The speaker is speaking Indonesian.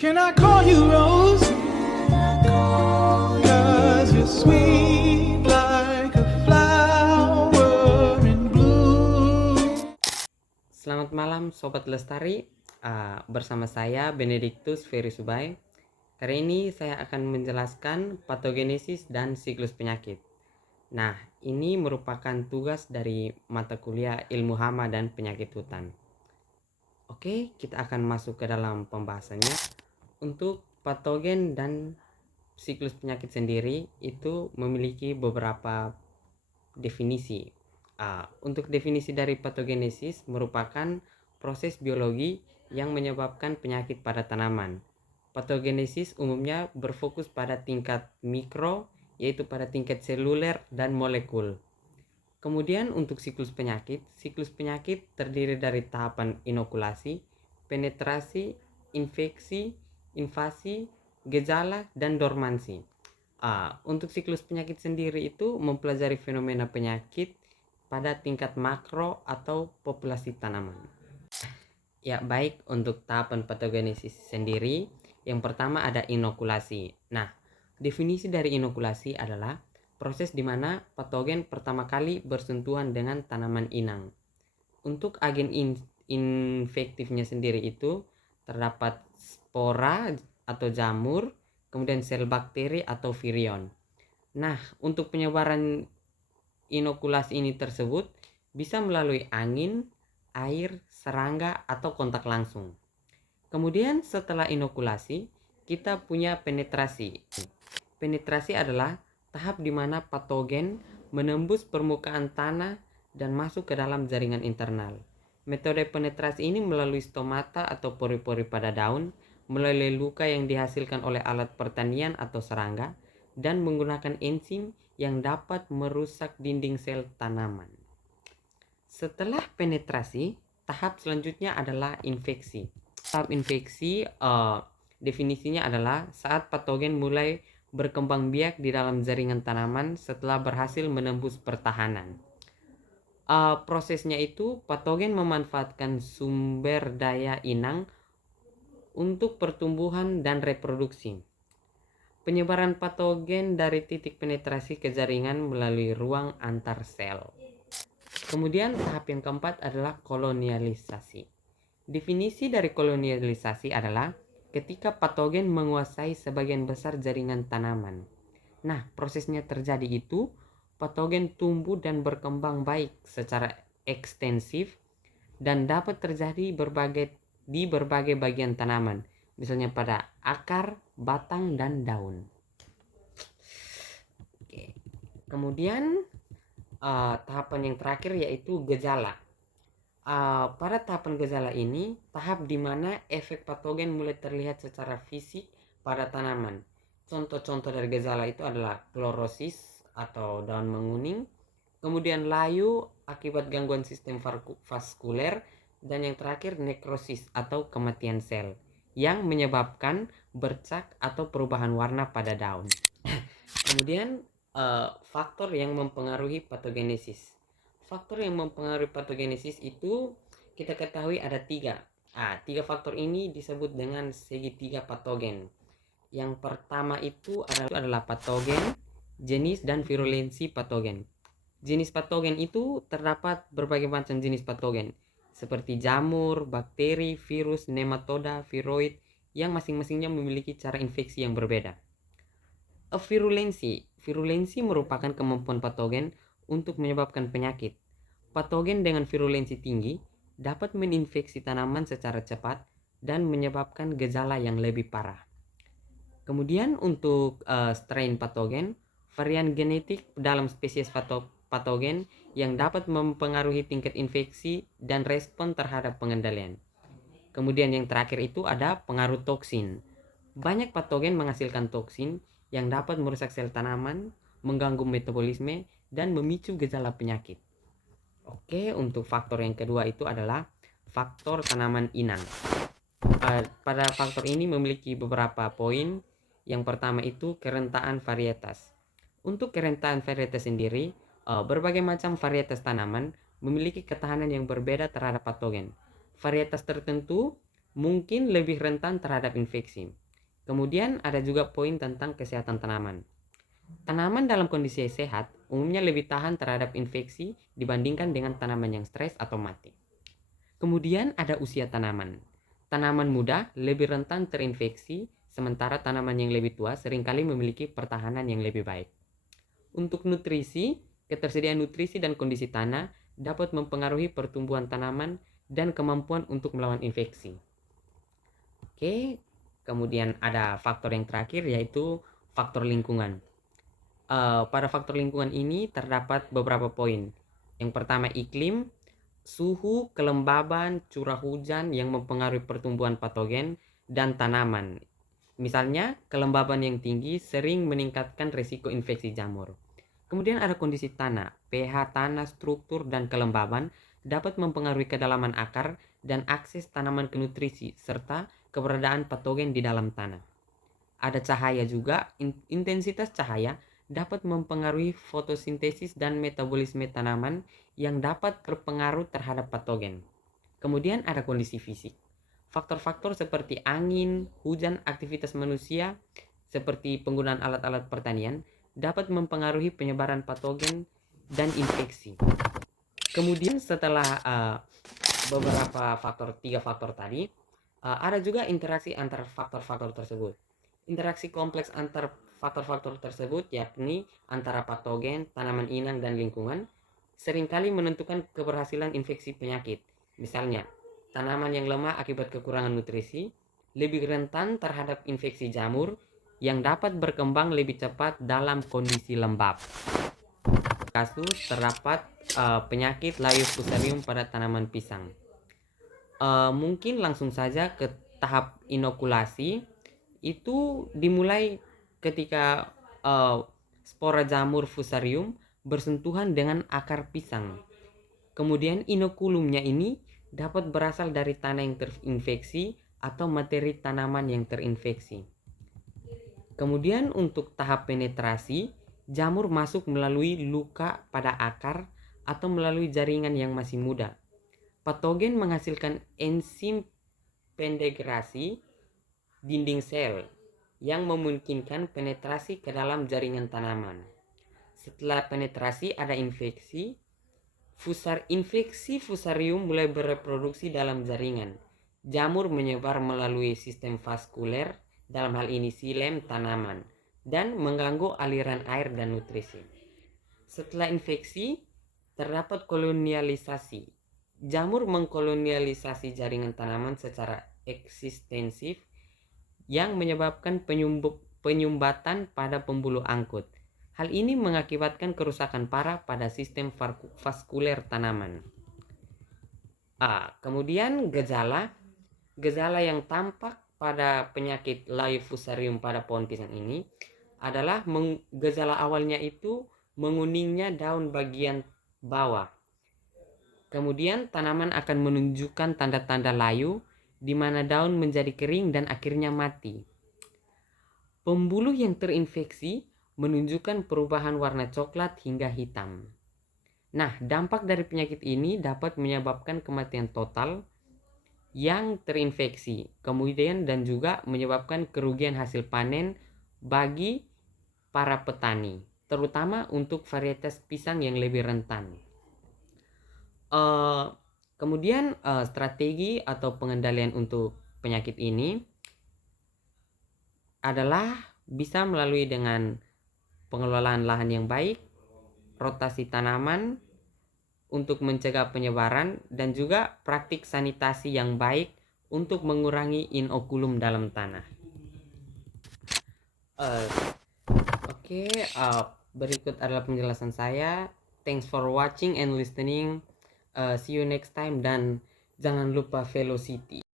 Can I call you Rose? 'Cause you're sweet like a flower in bloom. Selamat malam Sobat Lestari. Bersama saya Benedictus Ferry Subai. Kali ini saya akan menjelaskan patogenesis dan siklus penyakit. Nah, ini merupakan tugas dari mata kuliah ilmu hama dan penyakit hutan. Oke, kita akan masuk ke dalam pembahasannya. Untuk patogen dan siklus penyakit sendiri itu memiliki beberapa definisi. Untuk definisi dari patogenesis merupakan proses biologi yang menyebabkan penyakit pada tanaman. Patogenesis umumnya berfokus pada tingkat mikro, yaitu pada tingkat seluler dan molekul. Kemudian untuk siklus penyakit terdiri dari tahapan inokulasi, penetrasi, infeksi, invasi, gejala, dan dormansi. Untuk siklus penyakit sendiri itu mempelajari fenomena penyakit pada tingkat makro atau populasi tanaman. Ya, baik, untuk tahapan patogenesis sendiri, yang pertama ada inokulasi. Nah, definisi dari inokulasi adalah proses di mana patogen pertama kali bersentuhan dengan tanaman inang. Untuk agen infektifnya sendiri itu terdapat spora atau jamur, kemudian sel bakteri atau virion. Nah, untuk penyebaran inokulasi ini tersebut bisa melalui angin, air, serangga, atau kontak langsung. Kemudian setelah inokulasi, kita punya penetrasi. Penetrasi adalah tahap di mana patogen menembus permukaan tanah dan masuk ke dalam jaringan internal. Metode penetrasi ini melalui stomata atau pori-pori pada daun, melalui luka yang dihasilkan oleh alat pertanian atau serangga, dan menggunakan enzim yang dapat merusak dinding sel tanaman. Setelah penetrasi, tahap selanjutnya adalah infeksi. Tahap infeksi definisinya adalah saat patogen mulai berkembang biak di dalam jaringan tanaman setelah berhasil menembus pertahanan. Prosesnya itu patogen memanfaatkan sumber daya inang untuk pertumbuhan dan reproduksi. Penyebaran patogen dari titik penetrasi ke jaringan melalui ruang antar sel. Kemudian tahap yang keempat adalah kolonialisasi. Definisi dari kolonialisasi adalah ketika patogen menguasai sebagian besar jaringan tanaman. Nah, prosesnya terjadi itu patogen tumbuh dan berkembang baik secara ekstensif dan dapat terjadi di berbagai bagian tanaman, misalnya pada akar, batang, dan daun. Oke. Kemudian tahapan yang terakhir yaitu gejala. Pada tahapan gejala ini, tahap di mana efek patogen mulai terlihat secara fisik pada tanaman. Contoh-contoh dari gejala itu adalah klorosis atau daun menguning, kemudian layu akibat gangguan sistem vaskuler, dan yang terakhir nekrosis atau kematian sel yang menyebabkan bercak atau perubahan warna pada daun. Kemudian faktor yang mempengaruhi patogenesis. Faktor yang mempengaruhi patogenesis itu kita ketahui ada tiga. Tiga faktor ini disebut dengan segitiga patogen. Yang pertama itu adalah patogen, jenis, dan virulensi patogen. Jenis patogen itu terdapat berbagai macam jenis patogen, seperti jamur, bakteri, virus, nematoda, viroid, yang masing-masingnya memiliki cara infeksi yang berbeda. Virulensi merupakan kemampuan patogen untuk menyebabkan penyakit. Patogen dengan virulensi tinggi dapat menginfeksi tanaman secara cepat dan menyebabkan gejala yang lebih parah. Kemudian untuk strain patogen, varian genetik dalam spesies patogen yang dapat mempengaruhi tingkat infeksi dan respon terhadap pengendalian. Kemudian yang terakhir itu ada pengaruh toksin. Banyak patogen menghasilkan toksin yang dapat merusak sel tanaman, mengganggu metabolisme, dan memicu gejala penyakit. Oke, untuk faktor yang kedua itu adalah faktor tanaman inang. Pada faktor ini memiliki beberapa poin. Yang pertama itu kerentaan varietas. Untuk kerentaan varietas sendiri, berbagai macam varietas tanaman memiliki ketahanan yang berbeda terhadap patogen. Varietas tertentu mungkin lebih rentan terhadap infeksi. Kemudian ada juga poin tentang kesehatan tanaman. Tanaman dalam kondisi sehat umumnya lebih tahan terhadap infeksi dibandingkan dengan tanaman yang stres atau mati. Kemudian ada usia tanaman. Tanaman muda lebih rentan terinfeksi, sementara tanaman yang lebih tua seringkali memiliki pertahanan yang lebih baik. Untuk nutrisi, ketersediaan nutrisi dan kondisi tanah dapat mempengaruhi pertumbuhan tanaman dan kemampuan untuk melawan infeksi. Oke, kemudian ada faktor yang terakhir yaitu faktor lingkungan. Pada faktor lingkungan ini terdapat beberapa poin. Yang pertama iklim, suhu, kelembaban, curah hujan yang mempengaruhi pertumbuhan patogen dan tanaman. Misalnya, kelembaban yang tinggi sering meningkatkan risiko infeksi jamur. Kemudian ada kondisi tanah, pH tanah, struktur, dan kelembaban dapat mempengaruhi kedalaman akar dan akses tanaman ke nutrisi, serta keberadaan patogen di dalam tanah. Ada cahaya juga, intensitas cahaya dapat mempengaruhi fotosintesis dan metabolisme tanaman yang dapat berpengaruh terhadap patogen. Kemudian ada kondisi fisik. Faktor-faktor seperti angin, hujan, aktivitas manusia, seperti penggunaan alat-alat pertanian, dapat mempengaruhi penyebaran patogen dan infeksi. Kemudian setelah beberapa faktor, 3 faktor tadi, ada juga interaksi antar faktor-faktor tersebut. Interaksi kompleks antar faktor-faktor tersebut yakni antara patogen, tanaman inang, dan lingkungan seringkali menentukan keberhasilan infeksi penyakit. Misalnya, tanaman yang lemah akibat kekurangan nutrisi lebih rentan terhadap infeksi jamur yang dapat berkembang lebih cepat dalam kondisi lembab. Kasus terdapat penyakit Leiofusarium pada tanaman pisang. Mungkin langsung saja ke tahap inokulasi. Itu dimulai ketika spora jamur fusarium bersentuhan dengan akar pisang. Kemudian inokulumnya ini dapat berasal dari tanah yang terinfeksi atau materi tanaman yang terinfeksi. Kemudian untuk tahap penetrasi, jamur masuk melalui luka pada akar atau melalui jaringan yang masih muda. Patogen menghasilkan enzim pendegrasi dinding sel yang memungkinkan penetrasi ke dalam jaringan tanaman. Setelah penetrasi ada infeksi. Infeksi fusarium mulai bereproduksi dalam jaringan. Jamur menyebar melalui sistem vaskuler, dalam hal ini silem tanaman, dan mengganggu aliran air dan nutrisi. Setelah infeksi, terdapat kolonialisasi. Jamur mengkolonialisasi jaringan tanaman secara eksistensif yang menyebabkan penyumbatan pada pembuluh angkut. Hal ini mengakibatkan kerusakan parah pada sistem vaskuler tanaman. Kemudian gejala yang tampak pada penyakit Leiofusarium pada pohon pisang ini adalah gejala awalnya itu menguningnya daun bagian bawah. Kemudian tanaman akan menunjukkan tanda-tanda layu di mana daun menjadi kering dan akhirnya mati. Pembuluh yang terinfeksi menunjukkan perubahan warna coklat hingga hitam. Nah, dampak dari penyakit ini dapat menyebabkan kematian total yang terinfeksi, kemudian dan juga menyebabkan kerugian hasil panen bagi para petani, terutama untuk varietas pisang yang lebih rentan. Kemudian strategi atau pengendalian untuk penyakit ini adalah bisa melalui dengan pengelolaan lahan yang baik, rotasi tanaman untuk mencegah penyebaran, dan juga praktik sanitasi yang baik untuk mengurangi inokulum dalam tanah. Berikut adalah penjelasan saya. Thanks for watching and listening. See you next time, dan jangan lupa velocity.